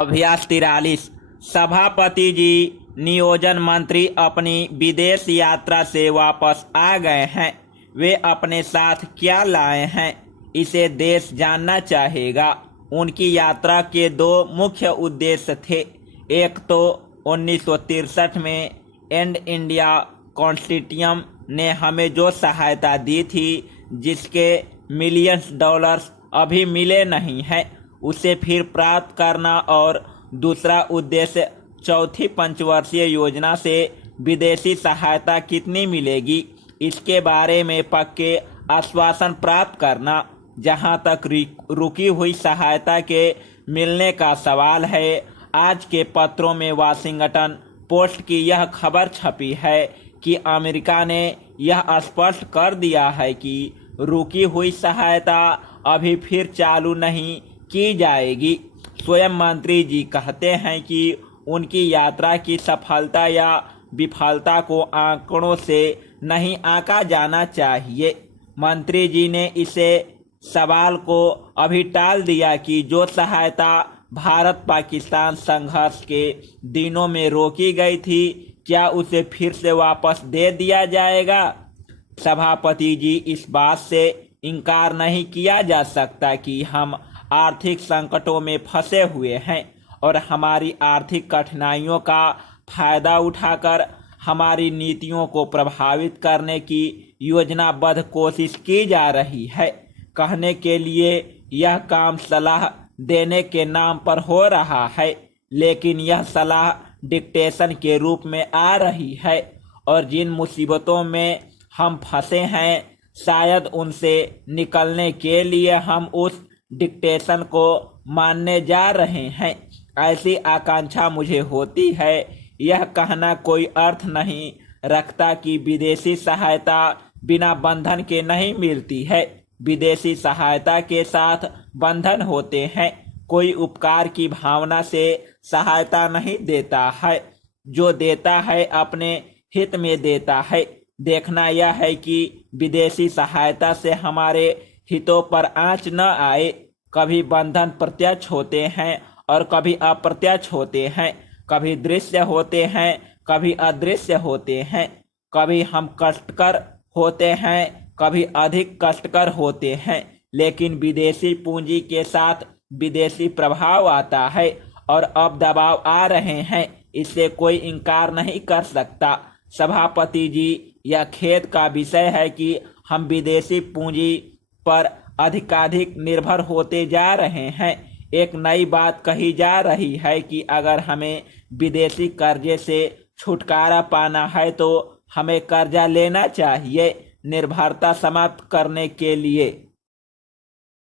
अभ्यास 43। सभापति जी, नियोजन मंत्री अपनी विदेश यात्रा से वापस आ गए हैं। वे अपने साथ क्या लाए हैं, इसे देश जानना चाहेगा। उनकी यात्रा के दो मुख्य उद्देश्य थे। एक तो 1963 में एंड इंडिया कॉन्सोर्टियम ने हमें जो सहायता दी थी, जिसके मिलियंस डॉलर्स अभी मिले नहीं हैं, उसे फिर प्राप्त करना, और दूसरा उद्देश्य चौथी पंचवर्षीय योजना से विदेशी सहायता कितनी मिलेगी, इसके बारे में पक्के आश्वासन प्राप्त करना। जहां तक रुकी हुई सहायता के मिलने का सवाल है, आज के पत्रों में वाशिंगटन पोस्ट की यह खबर छपी है कि अमेरिका ने यह स्पष्ट कर दिया है कि रुकी हुई सहायता अभी फिर चालू नहीं की जाएगी। स्वयं मंत्री जी कहते हैं कि उनकी यात्रा की सफलता या विफलता को आंकड़ों से नहीं आंका जाना चाहिए। मंत्री जी ने इसे सवाल को अभी टाल दिया कि जो सहायता भारत पाकिस्तान संघर्ष के दिनों में रोकी गई थी, क्या उसे फिर से वापस दे दिया जाएगा। सभापति जी, इस बात से इनकार नहीं किया जा सकता कि हम आर्थिक संकटों में फंसे हुए हैं और हमारी आर्थिक कठिनाइयों का फायदा उठाकर हमारी नीतियों को प्रभावित करने की योजनाबद्ध कोशिश की जा रही है। कहने के लिए यह काम सलाह देने के नाम पर हो रहा है, लेकिन यह सलाह डिक्टेशन के रूप में आ रही है, और जिन मुसीबतों में हम फंसे हैं, शायद उनसे निकलने के लिए हम उस डिक्टेशन को मानने जा रहे हैं। ऐसी आकांक्षा मुझे होती है। यह कहना कोई अर्थ नहीं रखता कि विदेशी सहायता बिना बंधन के नहीं मिलती है। विदेशी सहायता के साथ बंधन होते हैं। कोई उपकार की भावना से सहायता नहीं देता है। जो देता है अपने हित में देता है। देखना यह है कि विदेशी सहायता से हमारे हितों पर आंच न आए। कभी बंधन प्रत्यक्ष होते हैं और कभी अप्रत्यक्ष होते हैं। कभी दृश्य होते हैं, कभी अदृश्य होते हैं। कभी हम कष्टकर होते हैं, कभी अधिक कष्टकर होते हैं। लेकिन विदेशी पूंजी के साथ विदेशी प्रभाव आता है, और अब दबाव आ रहे हैं, इससे कोई इनकार नहीं कर सकता। सभापति जी, यह खेद का विषय है कि हम विदेशी पूंजी पर अधिकाधिक निर्भर होते जा रहे हैं। एक नई बात कही जा रही है कि अगर हमें विदेशी कर्जे से छुटकारा पाना है तो हमें कर्जा लेना चाहिए, निर्भरता समाप्त करने के लिए।